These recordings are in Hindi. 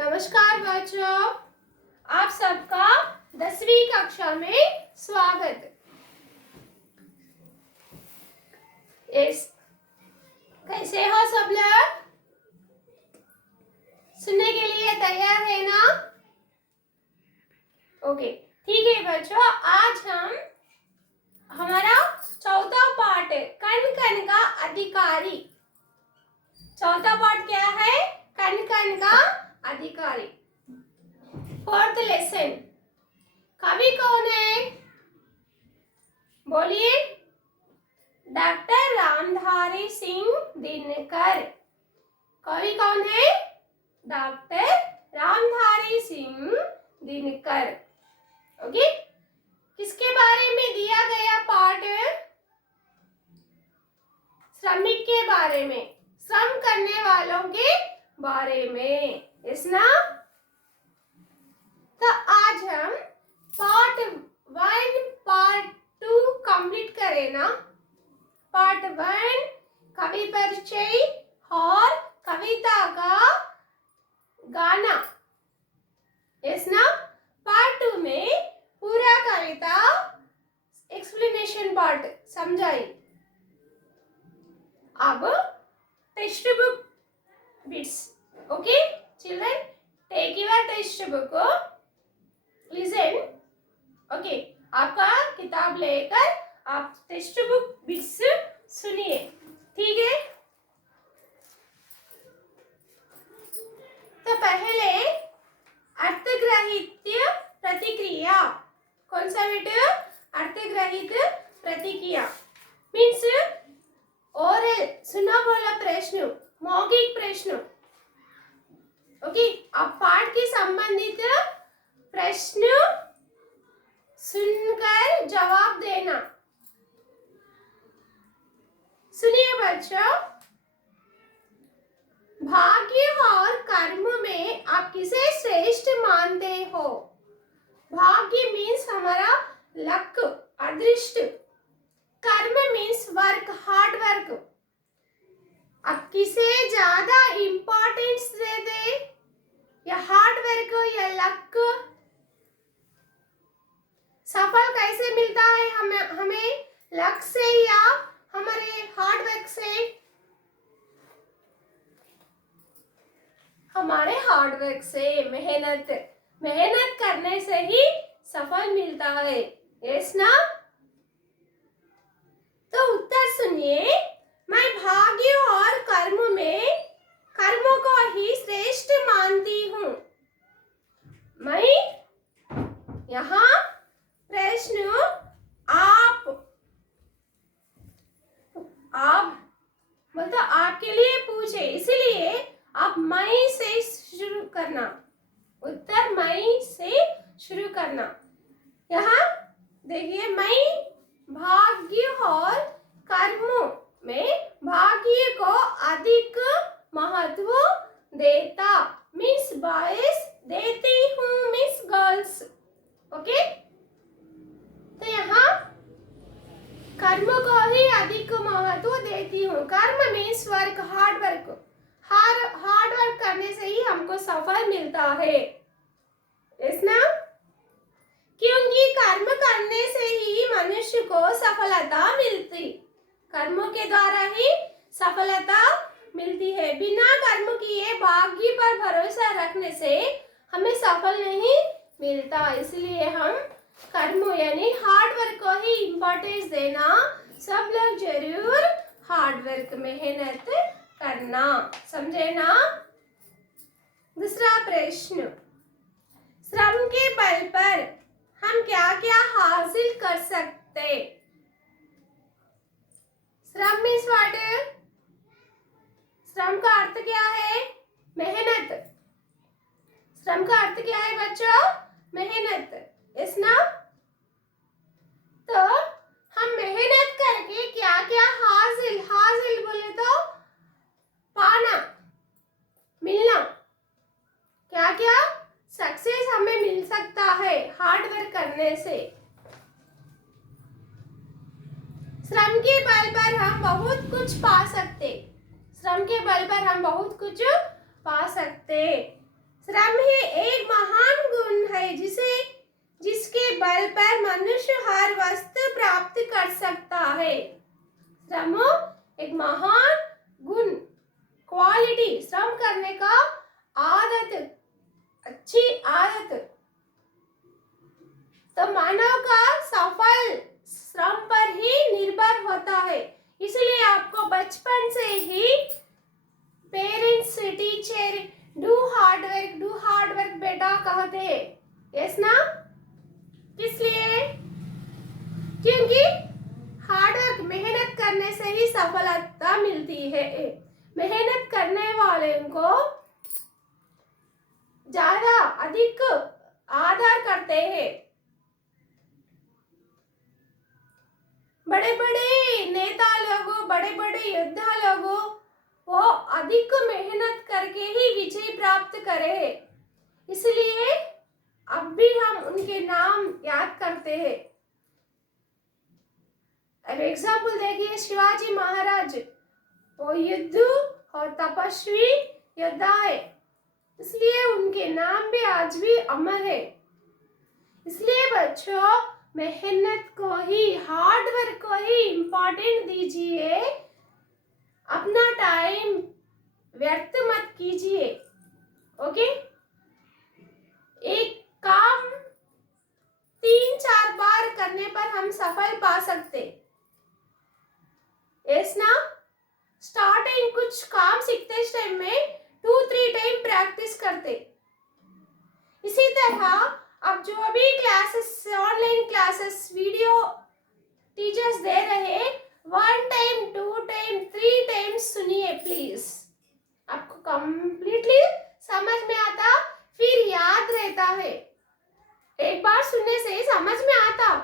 नमस्कार बच्चों, आप सबका 10वीं कक्षा में स्वागत। कैसे हो सब लोग? सुनने के लिए तैयार है ना? ओके, ठीक है बच्चों। आज हम हमारा चौथा पार्ट है कण कण का अधिकारी। चौथा पार्ट क्या है? कण कण का अधिकारी। Fourth lesson. कवि कौन है? बोलिए। डॉक्टर रामधारी सिंह दिनकर। कवि कौन है? डॉक्टर रामधारी सिंह दिनकर। ओके, किसके बारे में दिया गया पाठ? श्रमिक के बारे में, श्रम करने वालों के बारे में। यस ना? तो आज हम पार्ट 1 पार्ट 2 कंप्लीट करें ना। पार्ट 1 कवि परिचय और कविता का गाना। यस ना? पार्ट 2 में पूरा कविता एक्सप्लेनेशन पार्ट समझाई। अब text book bits. Okay children, take your text book, listen. Okay, आपका किताब लेकर आप टेक्स्ट बुक बिट्स सुनिए, ठीक है? तो पहले अर्थग्रहित प्रतिक्रिया। कौन सा बेटा? अर्थग्रहित प्रतिक्रिया मीन्स ओरल, सुना बोला प्रश्न, मौखिक प्रश्न। ओके, अब पाठ के संबंधित प्रश्न सुनकर जवाब देना। सुनिए बच्चों, भाग्य और कर्म में आप किसे श्रेष्ठ मानते हो? भाग्य मीन्स हमारा लक, अदृष्ट। कर्म मीन्स वर्क, हार्ड वर्क। अब किसे ज्यादा इंपॉर्टेंस देते? या हार्ड वर्क या लक? सफल कैसे मिलता है हमें लक से या हमारे हार्ड वर्क से? हमारे हार्ड वर्क से, मेहनत करने से ही सफल मिलता है। यस ना? तो उत्तर सुनिए। मैं भाग्य और कर्मों को ही श्रेष्ठ मानती हूँ। मैं यहाँ प्रश्न आप मतलब आपके लिए पूछे, इसलिए आप मैं से शुरू करना। उत्तर मैं से शुरू करना। यहाँ देखिए, मैं भाग्य और कर्मों में भाग्य को अधिक महत्व देता मीन्स बॉयज, देती हूँ मीन्स गर्ल्स। ओके, तो यहाँ कर्म को ही अधिक महत्व देती हूँ। कर्म means work, hard work. Hard work करने से ही हमको सफल मिलता है। यस ना? क्योंकि कर्म करने से ही मनुष्य को सफलता मिलती। कर्मों के द्वारा ही सफलता मिलती है। बिना कर्म किए भाग्य पर भरोसा रखने से हमें सफल नहीं मिलता। इसलिए हम कर्म यानी हार्ड वर्क को ही इम्पोर्टेंस देना। सब लोग जरूर हार्ड वर्क, मेहनत करना। समझे ना? दूसरा प्रश्न, श्रम के बल पर हम क्या क्या हासिल कर सकते? श्रम मीन्स व्हाट? श्रम का अर्थ क्या है? मेहनत। श्रम का अर्थ क्या है बच्चों? मेहनत। यस ना? तो हम मेहनत करके क्या क्या हासिल बोले तो पाना, मिलना। क्या क्या सक्सेस हमें मिल सकता है हार्ड वर्क करने से। श्रम के बल पर हम बहुत कुछ पा सकते। श्रम के बल पर हम बहुत कुछ पा सकते। श्रम ही एक महान गुण है जिसके बल पर मनुष्य हर वस्तु प्राप्त कर सकता है। श्रम एक महान गुण, क्वालिटी, श्रम करने का आदत, अच्छी आदत। तो मानव का सफल श्रम पर ही निर्भर होता है। इसलिए आपको बचपन से ही parents, teacher do hard work बेटा कहते हैं। यस ना? किस लिए? क्योंकि हार्ड वर्क, मेहनत करने से ही सफलता मिलती है। मेहनत करने वाले को ज्यादा अधिक आदर करते हैं। बड़े बड़े नेता लोगों, बड़े बड़े योद्धा लोगों, वो अधिक मेहनत करके ही विजय प्राप्त करे। इसलिए अब भी हम उनके नाम याद करते हैं। अब एग्जाम्पल देखिए, शिवाजी महाराज, वो युद्ध और तपस्वी योद्धा है, इसलिए उनके नाम भी आज भी अमर है। इसलिए बच्चों, मेहनत को ही, हार्ड वर्क को ही इम्पोर्टेंट दीजिए। अपना टाइम व्यर्थ मत कीजिए। ओके? एक काम 3-4 बार करने पर हम सफल पा सकते। यस ना? स्टार्टिंग कुछ काम सीखते टाइम में 2-3 टाइम प्रैक्टिस करते। इसी तरह अब जो भी classes, online classes, video teachers they रहे, 1 टाइम, 2 टाइम, 3 टाइम्स सुनिए प्लीज। आपको कंप्लीटली समझ में आता, फिर याद रहता है। एक बार सुनने से समझ में आता,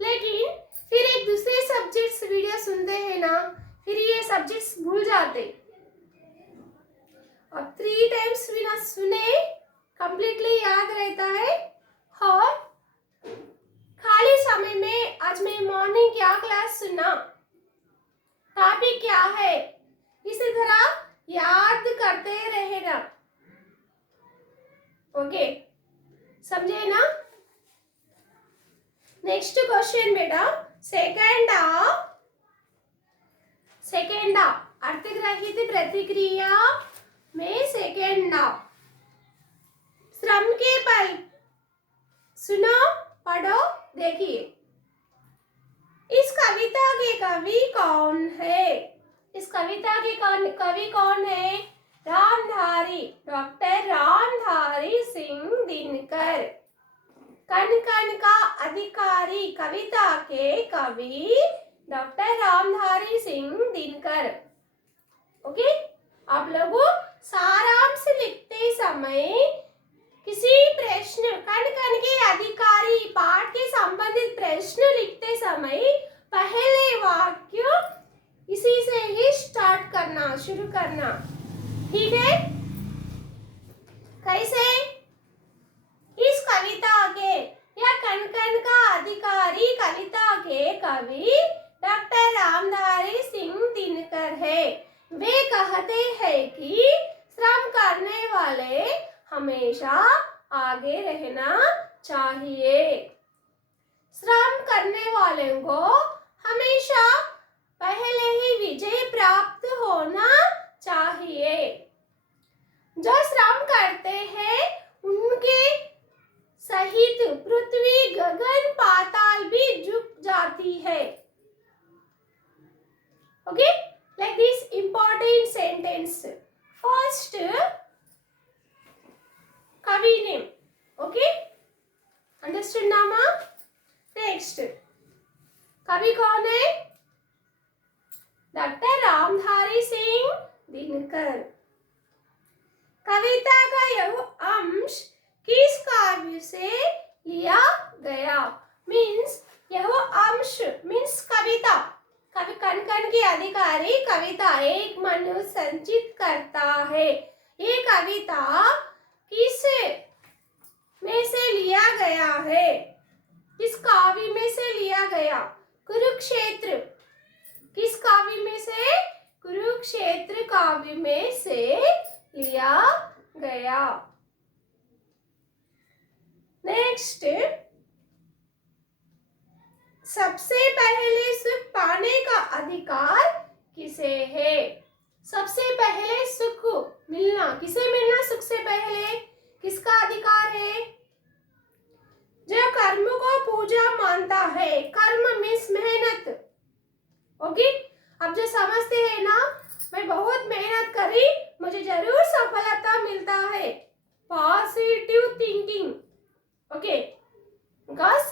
लेकिन फिर एक दूसरे सब्जेक्ट्स वीडियो सुनते हैं ना, फिर ये सब्जेक्ट्स भूल जाते। और 3 टाइम्स बिना सुने कंप्लीटली याद रहता है। और खाली समय में आज मैं मॉर्निंग क्या क्लास सुना, टॉपिक क्या है, इसी तरह याद करते रहेगा। ओके, समझे ना? नेक्स्ट क्वेश्चन बेटा, सेकेंड अर्थग्रहित प्रतिक्रिया में सेकेंड श्रम के बल, सुनो, पढ़ो, देखिए। इस कविता के कवि कौन है? इस कविता के कवि कौन है? रामधारी, डॉक्टर रामधारी सिंह दिनकर। कण कण का अधिकारी कविता के कवि डॉक्टर रामधारी सिंह दिनकर। ओके? आप लोगों सारांश लिखते समय किसी प्रश्न, कण कण के अधिकारी पाठ के संबंधित प्रश्न लिखते समय पहले वाक्य इसी से ही स्टार्ट करना, शुरू करना। ठीक है? कैसे? इस कविता के या कण कण का अधिकारी कविता के कवि डॉक्टर रामधारी सिंह दिनकर है। वे कहते हैं कि श्रम करने वाले हमेशा आगे रहना चाहिए। श्रम करने वाले को हमेशा पहले ही विजय प्राप्त होना चाहिए। जो श्रम करते हैं उनके सहित पृथ्वी, गगन, पाताल भी झुक जाती है। Okay? Like this important sentence. First, kavi name. Okay? Understood नामा? Next, कवि कौन है? डॉक्टर रामधारी सिंह दिनकर। कविता का यह अंश किस काव्य से लिया गया? मीन्स यह अंश मीन्स कविता, कवि कण कण की अधिकारी कविता एक मनुष्य संचित करता है। ये कविता किस में से लिया गया है? किस काव्य में से लिया गया? कुरुक्षेत्र। किस काव्य में से? कुरुक्षेत्र काव्य में से लिया गया। नेक्स्ट, सबसे पहले सुख पाने का अधिकार किसे है? सबसे पहले सुख मिलना, किसे मिलना सबसे पहले? किसका अधिकार है? जो कर्म को पूजा मानता है, कर्म मीन्स मेहनत। ओके, अब जो समझते हैं ना, मैं बहुत मेहनत करी, मुझे जरूर सफलता मिलता है, पॉजिटिव थिंकिंग। ओके, बिकॉज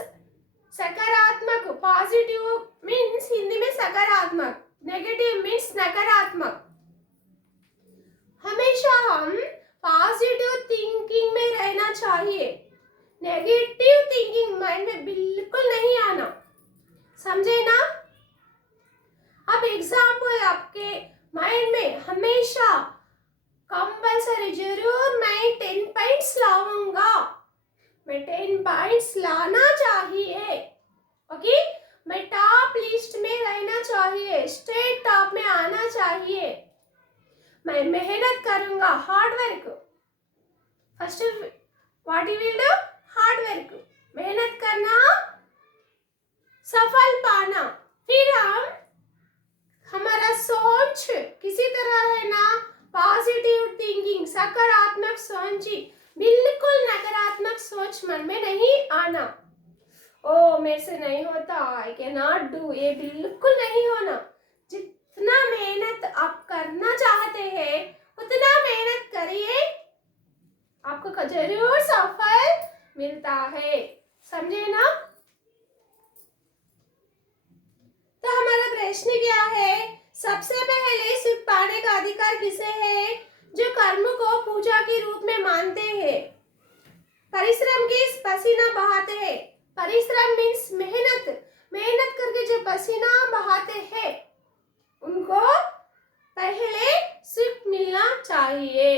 सकारात्मक, पॉजिटिव मीन्स हिंदी में सकारात्मक, नेगेटिव मीन्स नकारात्मक। हमेशा हम पॉजिटिव थिंकिंग में रहना चाहिए, नेगेटिव थिंकिंग माइंड में बिल्कुल नहीं आना, समझे ना? अब एग्जाम्पल, आपके माइंड में हमेशा कंपल्सरी जरूर मैं 10 पॉइंट्स लाऊंगा, मैं 10 पॉइंट्स लाना चाहिए। ओके, मैं टॉप लिस्ट में रहना चाहिए, स्टेट टॉप में आना चाहिए, मैं मेहनत करूंगा, hard work. First what you will do? Hard work, मेहनत करना, सफल पाना। फिर हम हमारा सोच किसी तरह है ना, पॉजिटिव थिंकिंग, सकारात्मक सोची, बिल्कुल नकारात्मक सोच मन में नहीं आना। ओ मेरे से नहीं होता, आई कैन नॉट डू, ये बिल्कुल नहीं होना। जितना मेहनत आप करना चाहते हैं उतना मेहनत करिए, आपको जरूर सफल मिलता है, समझे ना? तो हमारा प्रश्न क्या है? सबसे पहले सुख पाने का अधिकार किसे है? जो कर्म को पूजा के रूप में मानते हैं, परिश्रम के पसीना बहाते हैं। परिश्रम मीन्स मेहनत, मेहनत करके जो पसीना बहाते हैं उनको पहले सुख मिलना चाहिए।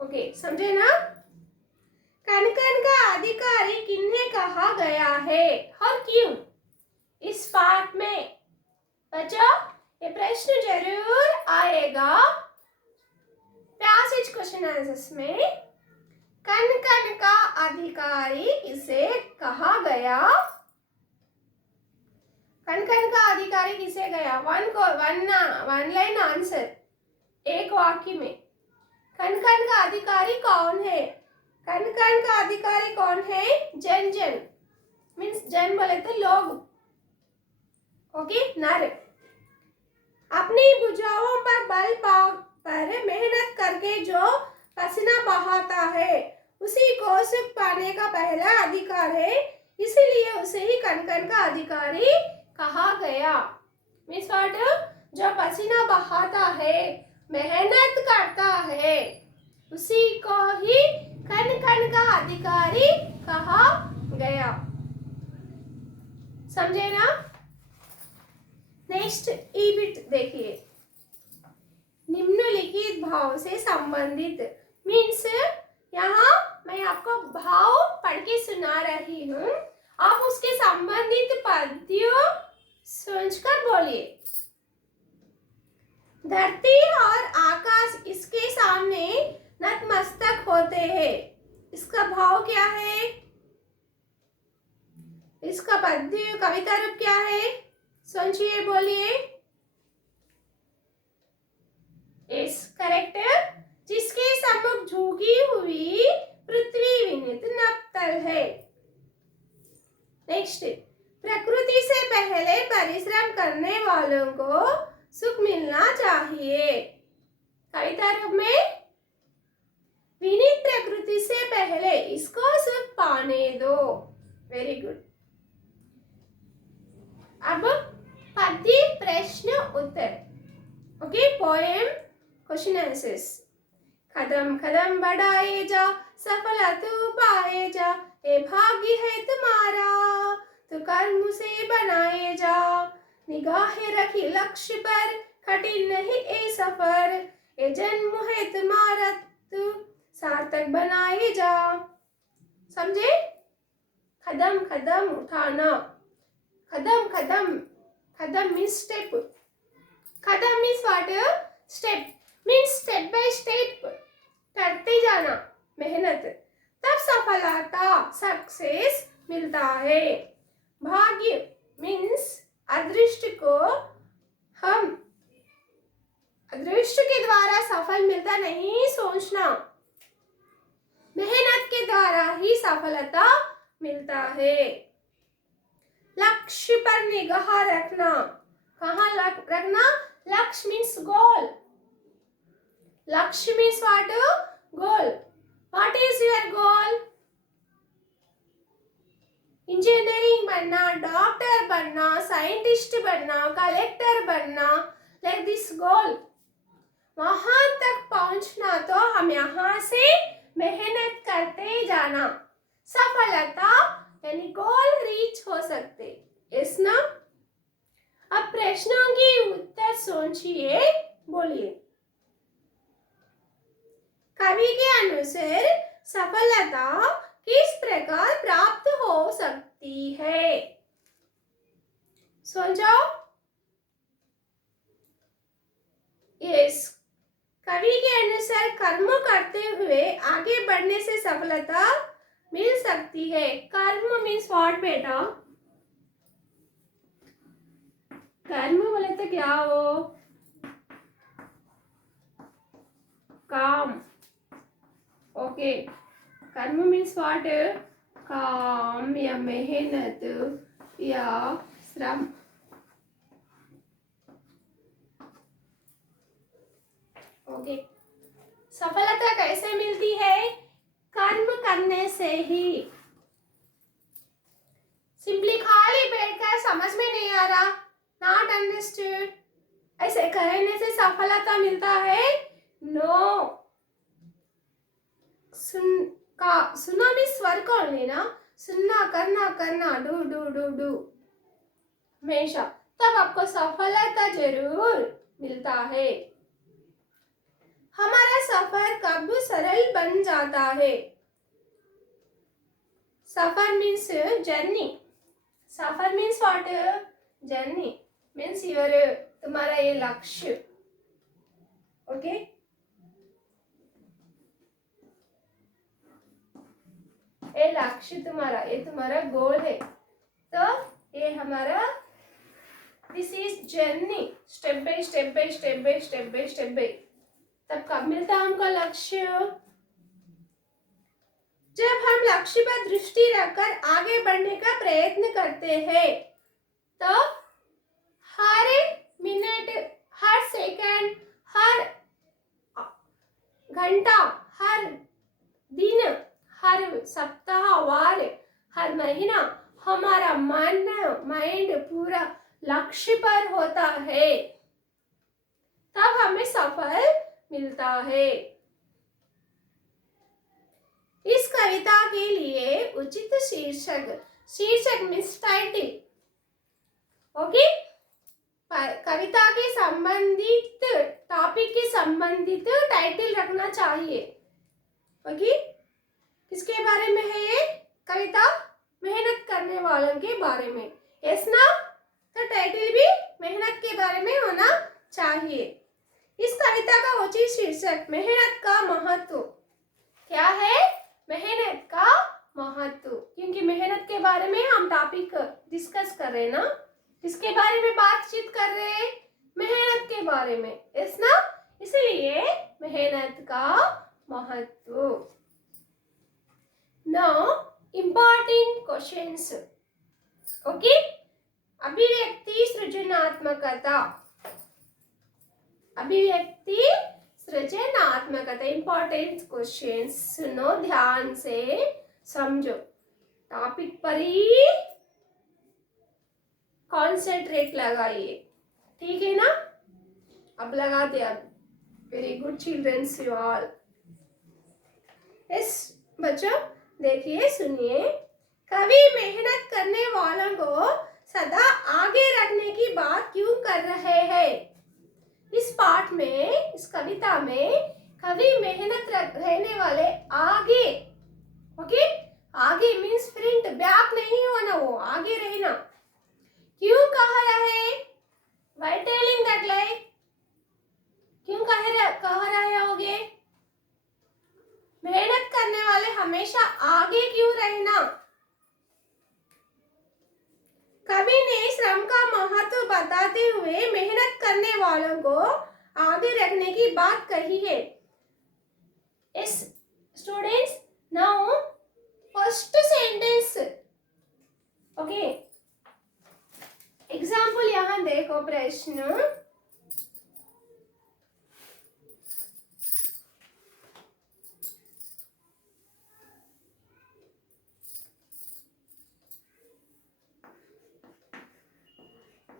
ओके, समझे ना? कण कण का अधिकारी किन्हें कहा गया है और क्यों? इस पाठ में बच्चों ये प्रश्न जरूर आएगा पैसेज क्वेश्चन आंसर्स में। कण कण का अधिकारी किसे कहा गया? कण कण का अधिकारी किसे गया? वन लाइन आंसर, एक वाक्य में। कण कण का अधिकारी कौन है? कण कण का अधिकारी कौन है? जन जन मीन्स जन बोले तो लोग, ओके, नर। अपनी भुजाओं पर बल पर मेहनत करके जो पसीना बहाता है उसी को सुख पाने का पहला अधिकार है, इसीलिए उसे ही कण कण का अधिकारी कहा गया। Means what? जो पसीना बहाता है, मेहनत करता है, उसी को ही कण कण का अधिकारी कहा गया, समझे ना? नेक्स्ट ईबिट देखिए, निम्नलिखित भाव से संबंधित मीन्स, यहाँ मैं आपको भाव पढ़ के सुना रही हूँ, आप उसके संबंधित पद्यों सोचकर बोलिए। धरती और आकाश इसके सामने नतमस्तक होते हैं, इसका भाव क्या है? इसका पद्य कविता रूप क्या है? सोचिए, बोलिए। Yes, correct. जिसके सम्मुख झुकी हुई पृथ्वी विनीत नप्तल है। नेक्स्ट, प्रकृति से पहले परिश्रम करने वालों को सुख मिलना चाहिए, कविता रूप में। विनीत प्रकृति से पहले इसको सुख पाने दो, वेरी गुड। अब पद्य प्रश्न उत्तर, ओके, पोएम क्वेश्चन आंसर्स। कदम कदम बढ़ाए जा, सफलता तू पाए जा, ये भाग्य है तुम्हारा, तो कर्म से बनाए जा, निगाहें रखी लक्ष्य पर, कठिन नहीं ये सफर, ये जन्म है तुम्हारा, तू सार्थक बनाए जा, समझे? कदम कदम उठाना, कदम कदम, कदम मीन्स स्टेप, कदम means what? Step means step by step करते जाना, मेहनत, तब सफलता सक्सेस मिलता है। भाग्य मीन्स अदृष्ट को हम अदृष्ट के द्वारा सफल मिलता नहीं सोचना, मेहनत के द्वारा ही सफलता मिलता है। लक्ष्य पर निगाह रखना, कहाँ रखना? लक्ष्य मीन्स गोल। लक्ष्य means what? Goal. What is your goal? Engineering बनना, डॉक्टर बनना, साइंटिस्ट बनना, कलेक्टर बनना, लाइक दिस गोल। वहां तक पहुंचना तो हम यहाँ से मेहनत करते जाना, सफलता यानी गोल रीच हो सकते। इस ना अब प्रश्नों की उत्तर सोचिए, बोलिए। कवि के अनुसार सफलता किस प्रकार प्राप्त हो सकती है? सोचो। यस, कवि के अनुसार कर्म करते हुए आगे बढ़ने से सफलता मिल सकती है। कर्म मीन्स व्हाट बेटा? कर्म बोले तो क्या हो? काम। ओके, कर्म मीन्स व्हाट? काम या मेहनत या श्रम। ओके, सफलता कैसे मिलती है? कर्म करने से ही। सिंपली खाली बैठकर समझ में नहीं आ रहा, नॉट अंडरस्टूड, ऐसे करने से सफलता मिलता है? नो। सुना भी स्वर को लेना, सुनना, करना, करना, डू डू डू डू हमेशा, तब आपको सफलता जरूर मिलता है। हमारा सफर कब सरल बन जाता है? सफर मीन्स जर्नी। सफर means what? Journey means your, तुम्हारा ये लक्ष्य। ओके, ये लक्ष्य तुम्हारा, ये तुम्हारा गोल है, तो ये हमारा this is journey, step by step by step by step by step by. तब कब मिलता है हमको लक्ष्य? जब हम लक्ष्य पर दृष्टि रखकर आगे बढ़ने का प्रयत्न करते हैं, तो हर मिनट, हर सेकंड, हर घंटा, हर दिन, हर सप्ताह, वार, हर महीना हमारा मन, माइंड पूरा लक्ष्य पर होता है, तब हमें सफल मिलता है। इस कविता के लिए उचित शीर्षक, शीर्षक मीन्स टाइटल। ओके, कविता के संबंधित टॉपिक के संबंधित टाइटल रखना चाहिए। ओके, किसके बारे में है ये कविता? मेहनत करने वालों के बारे में। यस ना, तो टाइटल भी मेहनत के बारे में होना चाहिए। इस कविता का उचित शीर्षक मेहनत का महत्व क्या है? मेहनत का महत्व, क्योंकि मेहनत के बारे में हम टॉपिक डिस्कस कर रहे हैं ना, किसके बारे में बातचीत कर रहे हैं? मेहनत के बारे में। इस ना, इसलिए मेहनत का महत्व। Now important questions. ओके, अभिव्यक्ति सृजनात्मकता, अभिव्यक्ति सृजनात्मकता, इंपॉर्टेंट क्वेश्चन, सुनो ध्यान से, समझो, टॉपिक पर ही कॉन्सेंट्रेट लगाइए, ठीक है ना? अब लगाते अब। Very good childrens you all. Yes बच्चों, देखिए, सुनिए। कवि मेहनत करने वालों को सदा आगे रखने की बात क्यों कर रहे हैं? इस पाठ में, इस कविता में कवि मेहनत रहने वाले आगे, ओके, आगे मीन्स फ्रंट, बैक नहीं होना, वो आगे रहना, क्यों कह रहे? Why telling that like? क्यों कह रहे होगे? मेहनत करने वाले हमेशा आगे क्यों रहना? बढ़ाते हुए मेहनत करने वालों को आगे रखने की बात कही है। Yes, students, now first sentence. Okay. Example यहाँ देखो प्रश्न।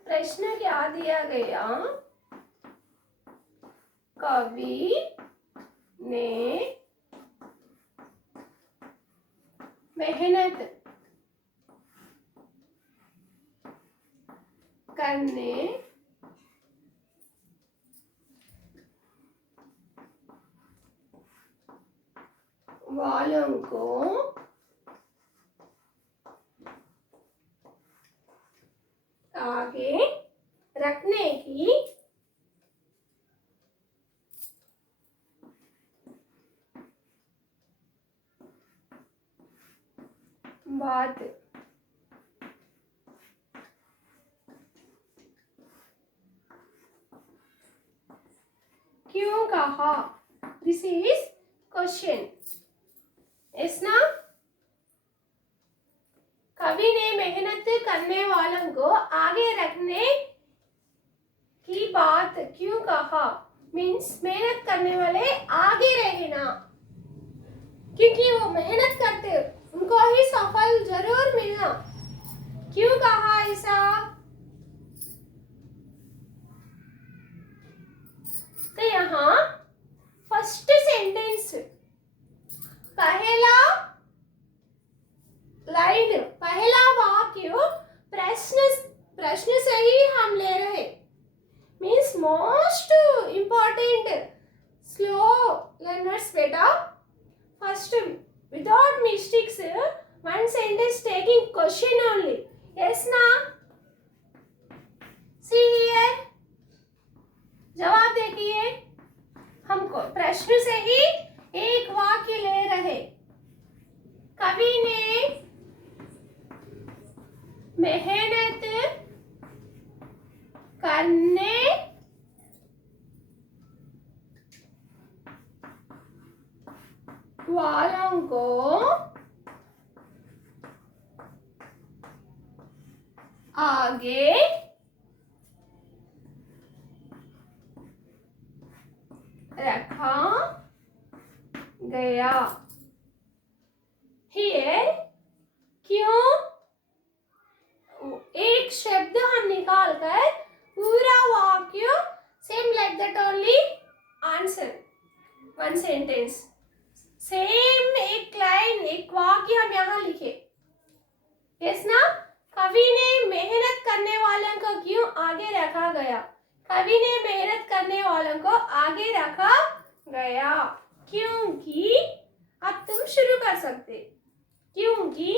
प्रश्न क्या दिया गया? कवि ने मेहनत करने वालों को आगे रखने की बात क्यों कहा? This is question. यस ना? कवि ने मेहनत करने वालों को आगे रखने की बात क्यों कहा? मीन्स मेहनत करने वाले आगे रहना, क्योंकि वो मेहनत करते उनको ही सफल जरूर मिलना। क्यों कहा ऐसा? तो यहाँ फर्स्ट सेंटेंस, पहला लाइन, पहला वाक्य प्रश्न से ही हम ले रहे। Means most important slow learners बेटा, first without mistakes one sentence taking question only. Yes ना? सी हियर, जवाब देखिए, हमको प्रश्न से ही एक वाक्य ले रहे। कवि ने मेहनत करने वालों को आगे रखा गया। हियर क्यों एक शब्द हम निकाल कर पूरा वाक्य same like that only answer one sentence, same एक लाइन एक वाक्य हम यहाँ लिखे। यस ना? कवि ने मेहनत करने वालों को क्यों आगे रखा गया? कवि ने मेहनत करने वालों को आगे रखा गया क्योंकि, अब तुम शुरू कर सकते, क्योंकि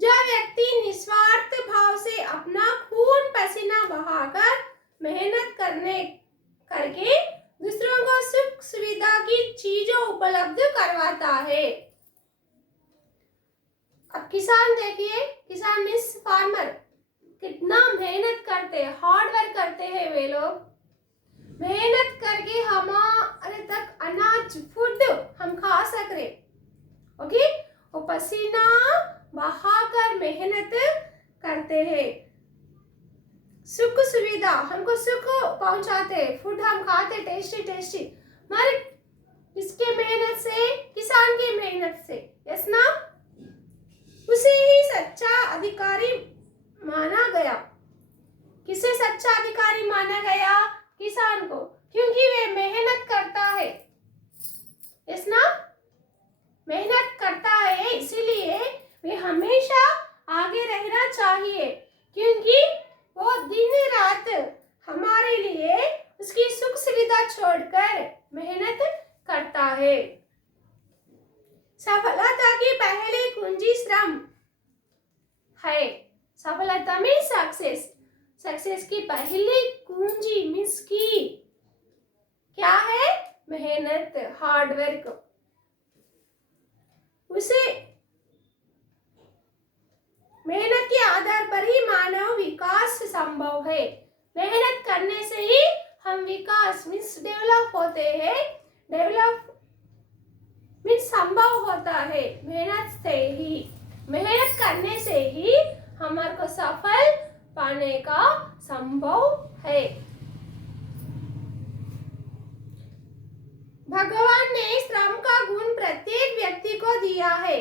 जो व्यक्ति निस्वार्थ भाव से अपना खून पसीना बहाकर मेहनत करके दूसरों को सुख सुविधा की चीजों उपलब्ध करवाता है। अब किसान देखिए, किसान मीन्स फार्मर, कितना मेहनत करते हैं, हार्ड वर्क करते हैं वे लोग, मेहनत करके हमारे तक अनाज फूड हम खा सक रहे। ओके, वो पसीना बहाकर मेहनत करते हैं, सुख सुविधा हमको सुख पहुंचाते हैं, फूड हम खाते टेस्टी टेस्टी, मगर किसके मेहनत से? किसान की मेहनत से। यस ना? उसे ही सच्चा अधिकारी माना गया। किसे सच्चा अधिकारी माना गया? किसान को, क्योंकि वे मेहनत करता है। यस ना? मेहनत करता है, इसीलिए वे हमेशा आगे रहना चाहिए, क्योंकि वो दिन रात हमारे लिए उसकी सुख सुविधा छोड़कर मेहनत करता है। सफलता की पहली कुंजी श्रम है। सफलता में सक्सेस, सक्सेस की पहली कुंजी मीन्स की क्या है? मेहनत, हार्ड वर्क। उसे मेहनत की मानव विकास संभव है। मेहनत करने से ही हम विकास मीन्स डेवलप होते हैं। डेवलप मीन्स संभव होता है। मेहनत करने से ही हमारे को सफल पाने का संभव है। भगवान ने श्रम का गुण प्रत्येक व्यक्ति को दिया है।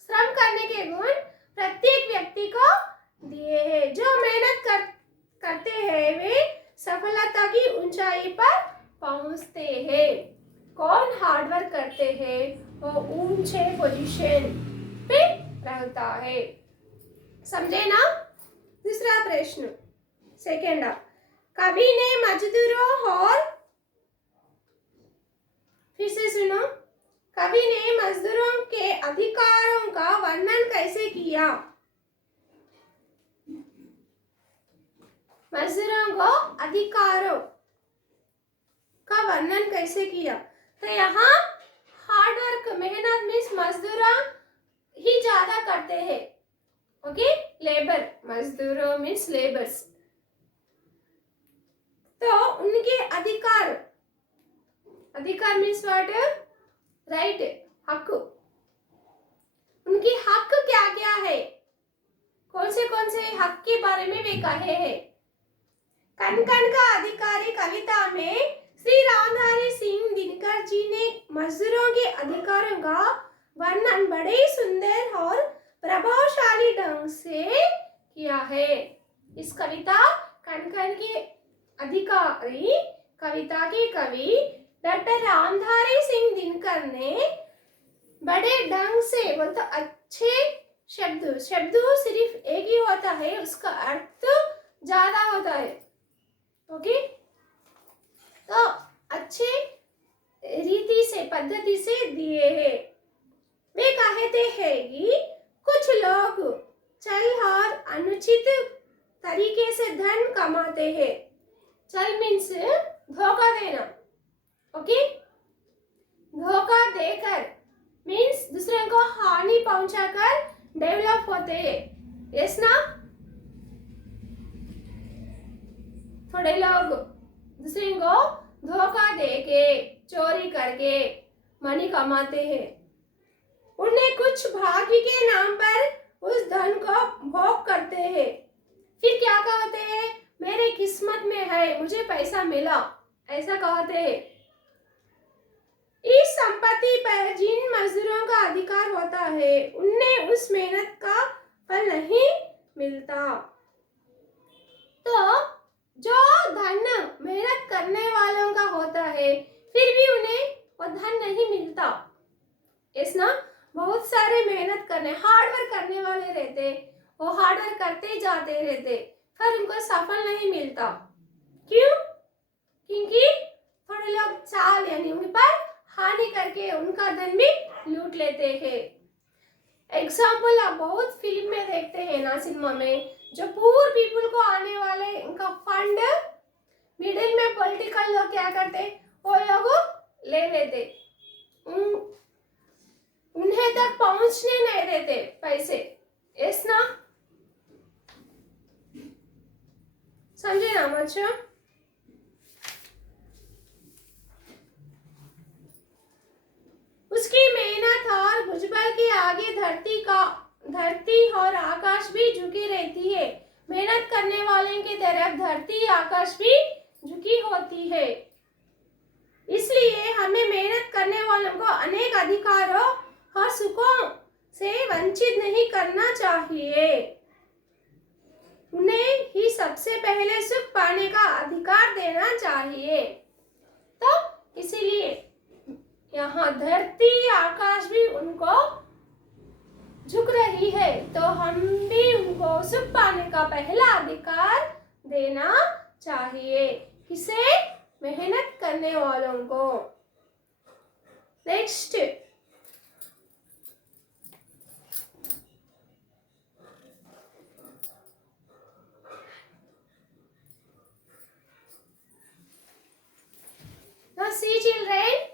श्रम करने के गुण प्रत्येक व्यक्ति को दिए हैं। जो मेहनत करते हैं वे सफलता की ऊंचाई पर पहुंचते हैं। कौन हार्डवर्क करते हैं वो ऊंचे पोजीशन पे रहता है। समझे ना? दूसरा प्रश्न सेकेंड। कवि ने मजदूरों और फिर से सुनो। कवि ने मजदूरों के अधिकारों का वर्णन कैसे किया? मजदूरों को अधिकारों का वर्णन कैसे किया? तो यहाँ हार्डवर्क मेहनत मीन्स मजदूर ही ज्यादा करते हैं। ओके, लेबर मजदूरों मीन्स लेबर्स। तो उनके अधिकार मीन्स व्हाट? राइट, हक। उनकी हक क्या क्या है? कौन से हक के बारे में वे कहे हैं? कण कण का अधिकारी कविता में श्री रामधारी सिंह दिनकर जी ने मजदूरों के अधिकारों का वर्णन बड़े सुंदर और प्रभावशाली ढंग से किया है। इस कविता कण कण के अधिकारी कविता के कवि डॉक्टर रामधारी सिंह दिनकर ने बड़े ढंग से बोलते अच्छे शब्द सिर्फ एक ही होता है, उसका अर्थ ज्यादा होता है। ओके, तो अच्छे रीति से पद्धति से दिए हैं। वे कहते हैं कि कुछ लोग चल और अनुचित तरीके से धन कमाते हैं। चल मीन्स धोखा देना। ओके, धोखा देकर मीन्स दूसरे को हानि पहुंचाकर डेवलप होते हैं। यस ना? थोड़े लोग दूसरे को धोखा देके चोरी करके मनी कमाते हैं। उन्हें कुछ भाग्य के नाम पर उस धन को भोग करते हैं। फिर क्या कहते हैं? मेरे किस्मत में है, मुझे पैसा मिला, ऐसा कहते हैं। इस संपत्ति पर जिन मजदूरों का अधिकार होता है उन्हें उस मेहनत का फल नहीं मिलता। तो जो धन मेहनत करने वालों का होता है फिर भी उन्हें वो धन नहीं मिलता। इस ना बहुत सारे मेहनत करने हार्डवर्क करने वाले रहते, वो हार्डवर्क करते जाते रहते, फिर उनको सफल नहीं मिलता। क्यों? क्योंकि थोड़े लोग चाल यानी उन पर हानि करके उनका धन भी लूट लेते हैं। एग्जाम्पल आप बहुत फिल्म में देखते हैं ना, सिनेमा में, जो पुअर पीपल को आने वाले उनका फंड मिडिल में पॉलिटिकल लोग क्या करते, वो लोग ले लेते, उन्हें तक पहुंचने नहीं देते पैसे। यस ना? समझे ना बच्चों? उसकी मेहनत और भुजबल के आगे धरती और आकाश भी झुकी रहती है। मेहनत करने वाले की तरफ धरती आकाश भी झुकी होती है। इसलिए हमें मेहनत करने वालों को अनेक अधिकारों और सुखों से वंचित नहीं करना चाहिए। उन्हें ही सबसे पहले सुख पाने का अधिकार देना चाहिए। तो इसीलिए यहाँ धरती आकाश भी उनको झुक रही है, तो हम भी उनको सुख पाने का पहला अधिकार देना चाहिए। किसे? मेहनत करने वालों को। Next, now see children,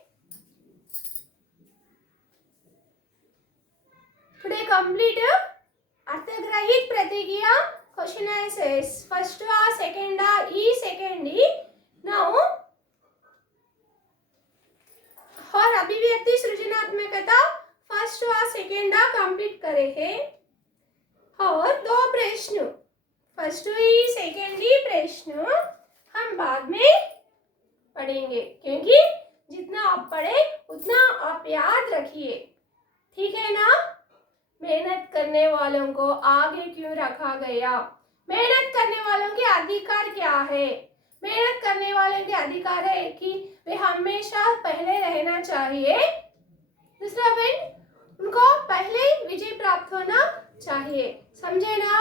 today complete अर्थग्रहित प्रतिक्रिया question says first second e second e now और अभिव्यक्ति सृजनात्मकता फर्स्ट व सेकेंड कंप्लीट करे हैं और दो प्रश्न फर्स्ट ही सेकेंड ही प्रश्न हम बाद में पढ़ेंगे क्योंकि जितना आप पढ़े उतना आप याद रखिए, ठीक है ना। मेहनत करने वालों को आगे क्यों रखा गया? मेहनत करने वालों के अधिकार क्या है? मेहनत करने वालों के अधिकार है कि वे हमेशा पहले रहना चाहिए। दूसरा पॉइंट, उनको पहले विजय प्राप्त होना चाहिए। समझे ना?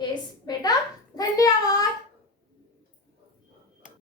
यस बेटा, धन्यवाद।